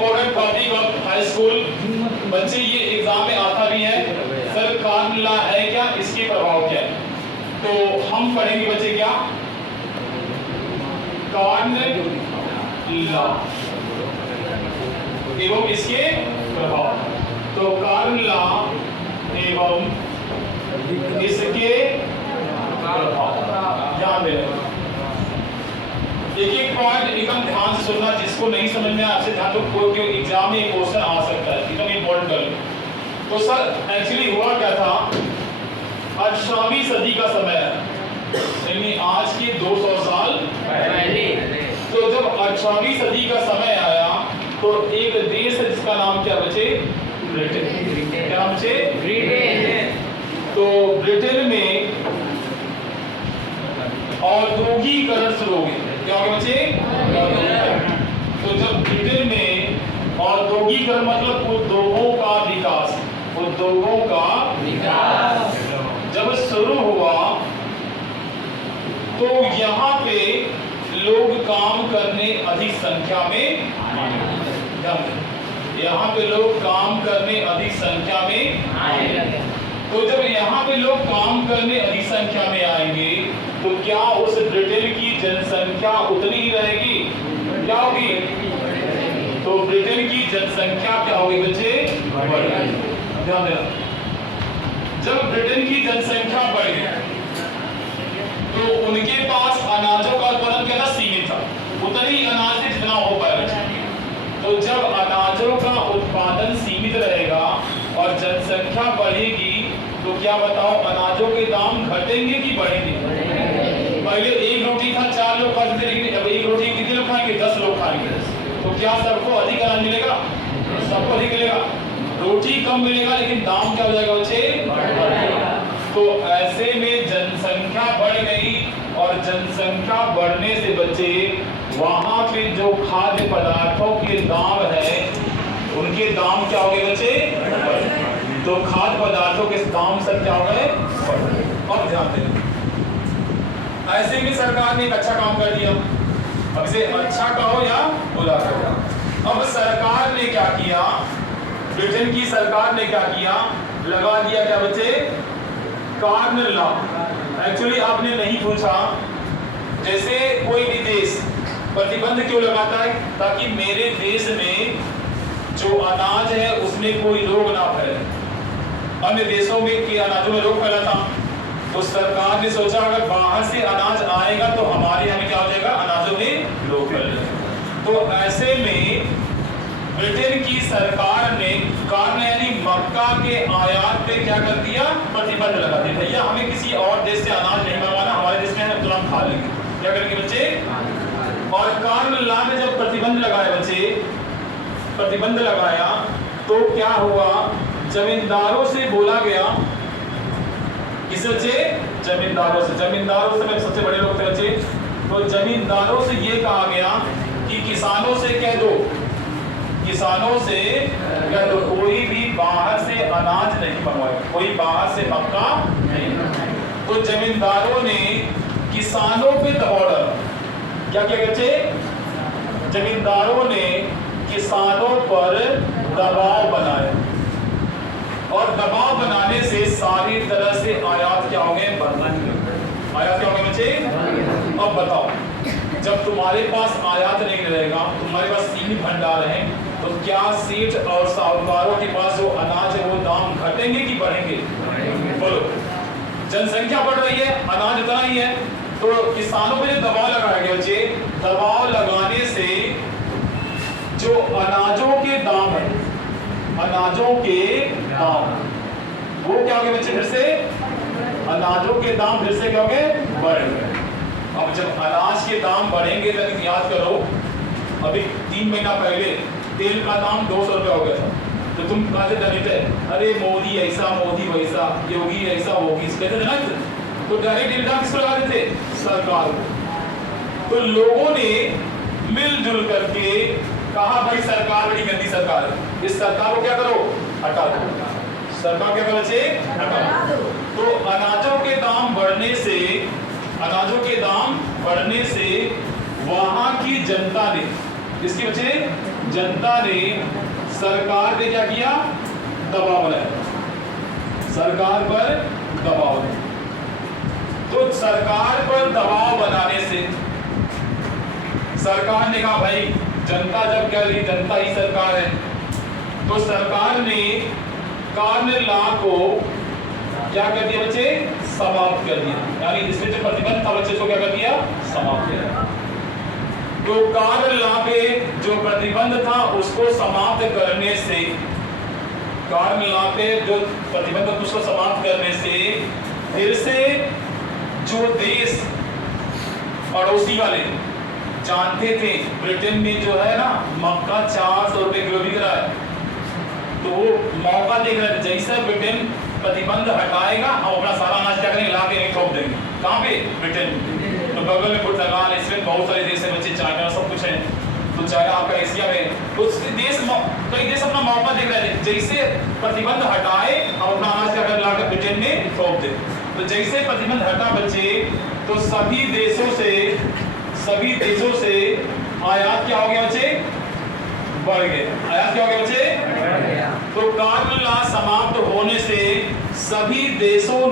Important topic of high school. बच्चे ये exam में आता भी है, सर कार्न लॉ है क्या, इसके प्रभाव क्या है। तो हम पढ़ेंगे बच्चे क्या, कार्न लॉ एवं इसके प्रभाव। तो कार्न लॉ एवं इसके प्रभाव ध्यान देना। एक एक पॉइंट एकदम ध्यान से सुनना, जिसको नहीं समझ में आपसे ध्यान दो, कोई एग्जाम में क्वेश्चन आ सकता है, एकदम इंपॉर्टेंट कर। तो सर एक्चुअली हुआ क्या था, 18वीं सदी का समय है, यानी आज के 200 साल पहले। तो जब 18वीं सदी का समय आया तो एक देश है जिसका नाम क्या बचे, ब्रिटेन। क्या नाम बचे, ब्रिटेन। तो ब्रिटेन में औद्योगिकरण शुरू हो गया। क्या हो गया बच्चे, तो जब ब्रिटेन में औद्योगिकरण मतलब उद्योगों का विकास, उद्योगों का विकास जब शुरू हुआ तो यहाँ पे लोग काम करने अधिक संख्या में, यहाँ पे लोग काम करने अधिक संख्या में आए। तो जब यहाँ पे लोग काम करने अधिक संख्या में आएंगे तो क्या उस ब्रिटेन की जनसंख्या उतनी ही रहेगी, क्या होगी, तो ब्रिटेन की जनसंख्या क्या होगी बच्चे, बढ़ेगी। ध्यान देना, जब ब्रिटेन की जनसंख्या बढ़ गई तो उनके पास अनाजों का उत्पादन क्या था, सीमित था, उतना ही अनाज से जितना हो पाएगा। तो जब अनाजों का उत्पादन सीमित रहेगा और जनसंख्या बढ़ेगी तो क्या बताओ, अनाजों के दाम घटेंगे कि बढ़ेंगे। पहले एक रोटी था 4 लोग खाते थे, लेकिन अब एक रोटी कितने लोग खाएंगे, 10 लोग खाएंगे। तो क्या सबको अधिक अनाज मिलेगा, सबको अधिक मिलेगा, रोटी कम मिलेगा लेकिन दाम क्या हो जाएगा बच्चे, बढ़ेगा। तो ऐसे में जनसंख्या बढ़ गई और जनसंख्या बढ़ने से बच्चे वहां पे जो खाद्य पदार्थों के दाम है उनके दाम क्या हो गए बच्चे, तो खाद्य पदार्थों के दाम सब क्या हो गए। और ध्यान दें, ऐसे में सरकार ने एक अच्छा काम कर दिया, अब इसे अच्छा कहो या बुरा कहो। अब सरकार ने क्या किया, ब्रिटेन की सरकार ने क्या किया, लगा दिया क्या बच्चे, कार्न लॉ। एक्चुअली आपने नहीं पूछा, जैसे कोई भी देश प्रतिबंध क्यों लगाता है, ताकि मेरे देश में जो अनाज है उसमें कोई रोग ना फैले। अन्य देशों में के अनाजों में रोग फैला था, तो सरकार ने सोचा अगर बाहर से अनाज आएगा तो हमारे यहाँ क्या हो जाएगा, अनाजों में रोग फैल जाएगा। तो ऐसे में ब्रिटेन की सरकार ने कार्न यानी मक्का के आयात पे क्या कर दिया, प्रतिबंध लगा दिया, भैया हमें किसी और देश से अनाज नहीं मंगवाना, हमारे देश में हम तुरंत खा लेंगे। क्या करेंगे बच्चे, और कार्न लॉ में जब प्रतिबंध लगाया बच्चे, प्रतिबंध लगाया तो क्या हुआ, जमींदारों से बोला गया, किस बच्चे, जमींदारों से, जमींदारों से सबसे बड़े लोग थे बच्चे, तो जमींदारों से ये कहा गया कि किसानों से कह दो, किसानों से कह दो कोई भी बाहर से अनाज नहीं मंगवाए, कोई बाहर से मक्का नहीं। तो जमींदारों ने किसानों पे दबाव डाला, क्या क्या बच्चे, जमींदारों ने किसानों पर दबाव बनाया और दबाव बनाने से सारी तरह से आयात क्या हो गए, बढ़ना ही, आयात क्या हो गए बच्चे। अब बताओ, जब तुम्हारे पास आयात नहीं रहेगा, तुम्हारे पास सीमित भंडार है, तो क्या सेठ और साहूकारों के पास जो अनाज है वो दाम घटेंगे कि बढ़ेंगे, बोलो। जनसंख्या बढ़ रही है, अनाज उतना ही है, तो किसानों पर जो दबाव लगाया गया बच्चे, दबाव लगाने से जो अनाजों के दाम है, अनाजों के दाम वो क्या हो गए बच्चे, फिर से अनाजों के दाम फिर से क्या हो गए, बढ़ गए। अब जब अनाज के दाम बढ़ेंगे तो याद करो, अभी 3 महीना पहले तेल का दाम 200 रुपया हो गया था, तो तुम कहा से डरे, अरे मोदी ऐसा मोदी वैसा, योगी ऐसा होगी, कहते थे ना, तो डायरेक्ट इल्जाम किसको लगा देते, सरकार को। तो लोगों ने मिलजुल करके कहा भाई सरकार बड़ी गंदी सरकार है, इस सरकार को क्या करो, हटा दो। सरकार क्या करे, हटा दो। तो अनाजों के दाम बढ़ने से, अनाजों के दाम बढ़ने से वहां की जनता ने इसके बच्चे जनता ने सरकार पे क्या किया, दबाव बनाया, सरकार पर दबाव। तो सरकार पर दबाव बनाने से सरकार ने कहा भाई जनता जब कह रही, जनता ही सरकार है, तो सरकार ने कार्य लॉ को क्या कर दिया बच्चे, समाप्त कर दिया। यानी इसमें जो प्रतिबंध था बच्चे, इसको क्या कर दिया, समाप्त कर दिया। तो कार्य लॉ पे जो प्रतिबंध था उसको समाप्त करने से, कार्य लॉ पे जो प्रतिबंध था उसको समाप्त करने से फिर से जो देश पड़ोसी वाले जानते थे ब्रिटेन में जो है ना मक्का 400 रुपए किलो बिक रहा है, तो वो मौका देख रहे थे, जैसे ब्रिटेन प्रतिबंध हटाएगा हम अपना सारा अनाज क्या करेंगे, ला के ठोक देंगे। कहाँ पे, ब्रिटेन। तो बगल में पुर्तगाल, इसमें बहुत सारे देश है बच्चे, चाइना सब कुछ है, तो चाइना आपका एशिया में, तो देश कई देश अपना मौका देख रहे थे, जैसे प्रतिबंध हटाए हम अपना अनाज क्या करें, ला के ब्रिटेन में ठोक दे। तो जैसे प्रतिबंध हटा बच्चे, तो सभी देशों से आयात क्या हो गया बच्चे, बढ़ गए। आयात क्या हो गया बच्चे, तो कार्य लॉ समाप्त होने से सभी देशों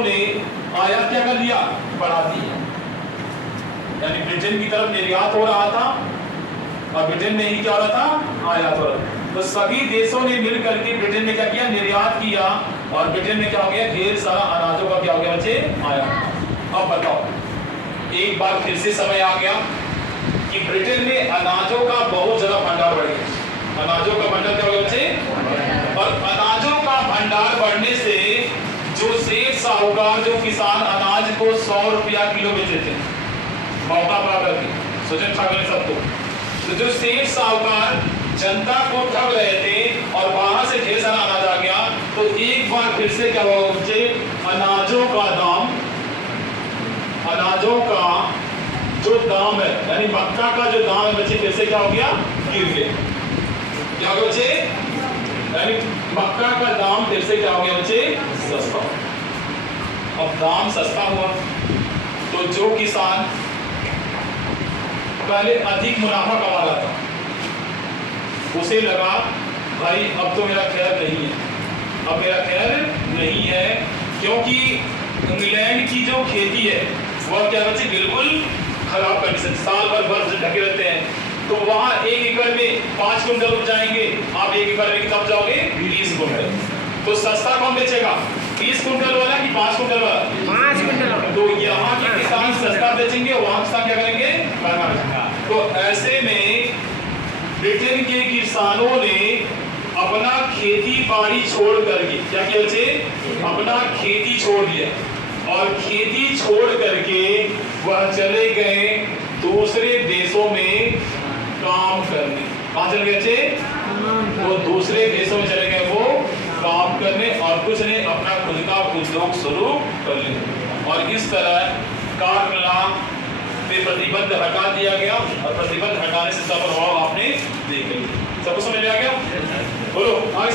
ने आयात क्या कर दिया, बढ़ा दिया। यानी ब्रिटेन की तरफ निर्यात हो रहा था और ब्रिटेन में ही क्या हो रहा था, आयात हो रहा था। तो सभी देशों ने मिलकर के ब्रिटेन में क्या किया, निर्यात किया, और ब्रिटेन में क्या हो गया, ढेर सारा अनाजों का क्या हो गया बच्चे, आयात। अब बताओ, एक बार फिर से समय आ गया कि ब्रिटेन में अनाजों का बहुत ज्यादा भंडार बढ़ गया। अनाजों का भंडार क्या हो गया बच्चे, और अनाजों का भंडार बढ़ने से जो सेठ साहूकार, जो किसान अनाज को 100 रुपया किलो बेचते थे, मौका पा करके सोचें ठग ले सबको, तो जो सेठ साहूकार जनता को ठग रहे थे और वहां से ढेर सारा अनाज आ गया, तो एक बार फिर से क्या हुआ बच्चे, अनाजों का जो दाम है, यानी मक्का का जो दाम है बच्चे, फिर से क्या हो गया, गिर गया। क्या हो गया बच्चे, यानी मक्का का दाम फिर से क्या हो गया बच्चे, सस्ता। अब दाम सस्ता हुआ तो जो किसान पहले अधिक मुनाफा कमा रहा था, उसे लगा भाई अब तो मेरा खैर नहीं है, अब मेरा खैर नहीं है, क्योंकि इंग्लैंड की जो खेती है वह क्या बच्चे, बिल्कुल खराब कंडीशन, साल भर बर्फ से ढके रहते हैं। तो वहां 1 एकड़ में 5 कुंटल उपजाएंगे, आप 1 एकड़ में कितना उपजाओगे, 20 कुंटल। तो सस्ता कौन बेचेगा, 20 कुंटल वाला कि 5 कुंटल वाला, 5 कुंटल। तो यहाँ के किसान सस्ता बेचेंगे, वहां किसान क्या करेंगे, महंगा बेचेंगे। तो ऐसे में ब्रिटेन के किसानों ने अपना खेती बाड़ी छोड़ करके क्या किया बच्चे, अपना खेती छोड़ दिया, और खेती छोड़ करके वह चले गए दूसरे देशों में काम करने। कहाँ चले गए बच्चे, वो दूसरे देशों में चले गए वो काम करने, और कुछ ने अपना खुद का उद्योग शुरू कर लिया। और इस तरह कार्य लॉ पे प्रतिबंध हटा दिया गया, और प्रतिबंध हटाने से सब प्रभाव आपने देख लिया। सबको समझ में आ गया, बोलो आगे।